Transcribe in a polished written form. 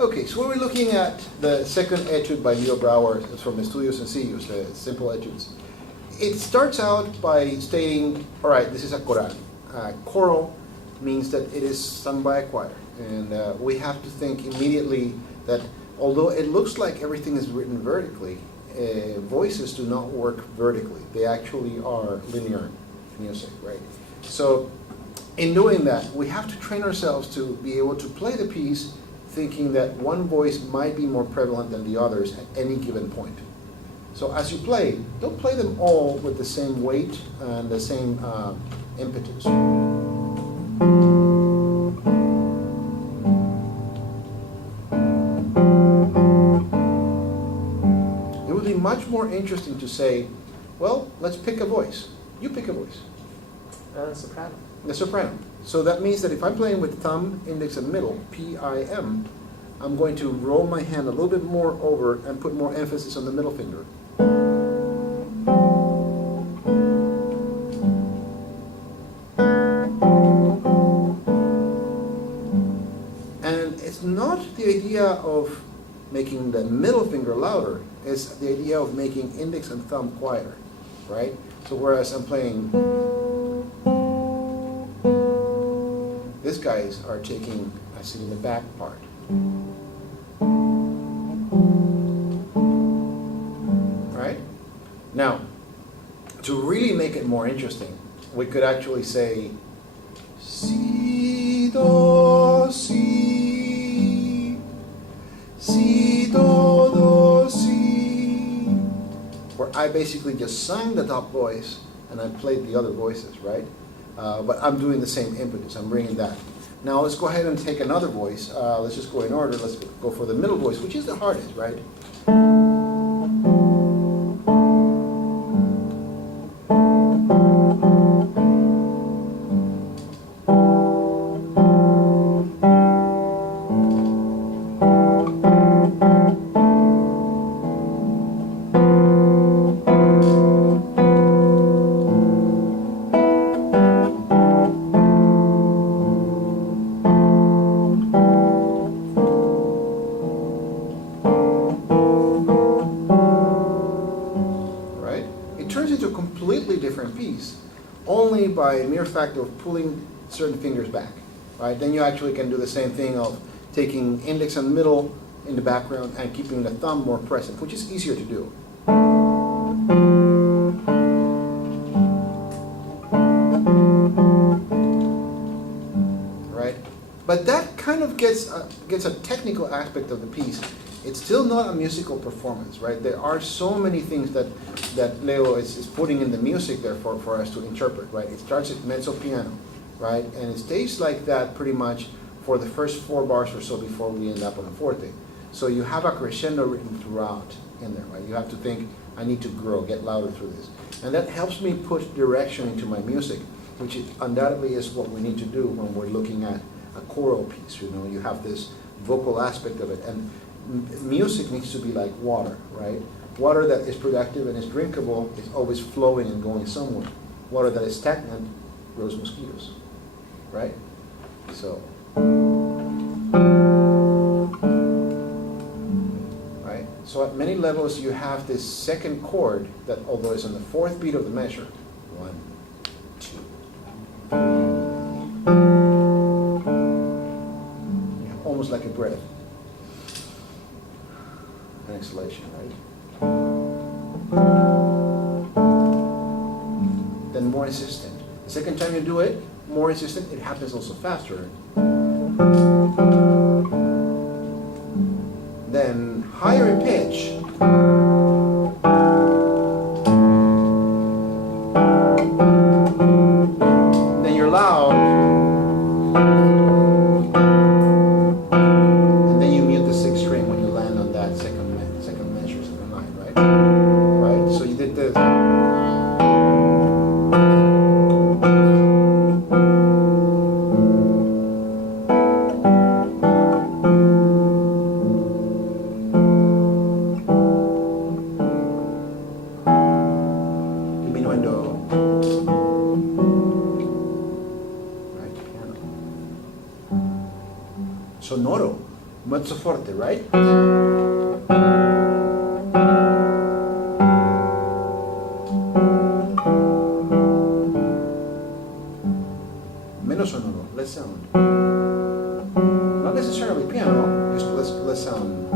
Okay, so we're looking at the second etude by Leo Brouwer from Estudio Sencillos, the simple etudes. It starts out by stating, all right, this is a choral. Choral means that it is sung by a choir. And we have to think immediately that although it looks like everything is written vertically, voices do not work vertically. They actually are linear music, right? So in doing that, we have to train ourselves to be able to play the piece thinking that one voice might be more prevalent than the others at any given point. So as you play, don't play them all with the same weight and the same impetus. It would be much more interesting to say, well, let's pick a voice. You pick a voice. Soprano. The soprano. So that means that if I'm playing with thumb, index, and middle, P-I-M, I'm going to roll my hand a little bit more over and put more emphasis on the middle finger. And it's not the idea of making the middle finger louder, it's the idea of making index and thumb quieter, right? So whereas I'm playing, these guys are taking a seat in the back part. Right? Now, to really make it more interesting, we could actually say si, do, si, si, do, si, where I basically just sang the top voice and I played the other voices, right? But I'm doing the same impetus. I'm bringing that. Now let's go ahead and take another voice. Let's just go in order. Let's go for the middle voice, which is the hardest, right? Only by mere fact of pulling certain fingers back, right? Then you actually can do the same thing of taking index and middle in the background and keeping the thumb more present, which is easier to do. Right? But that kind of gets a technical aspect of the piece. It's still not a musical performance, right? There are so many things that Leo is putting in the music there for us to interpret, right? It starts at mezzo piano, right? And it stays like that pretty much for the first 4 bars or so before we end up on a forte. So you have a crescendo written throughout in there, right? You have to think, I need to grow, get louder through this. And that helps me put direction into my music, which undoubtedly is what we need to do when we're looking at a choral piece. You know, you have this vocal aspect of it. And music needs to be like water, right? Water that is productive and is drinkable is always flowing and going somewhere. Water that is stagnant grows mosquitoes, right? So, right? So at many levels you have this second chord that, although it's on the 4th beat of the measure, 1, 2, 3, almost like a breath. An exhalation, right? Then more insistent. The second time you do it, more insistent, it happens also faster. Then higher in pitch. Then you're loud. And then you mute the 6th string when you land on that second measure, second line, right? Right? So you did this. mezzo forte, right? Meno sonoro, less sound. Not necessarily piano, just less sound.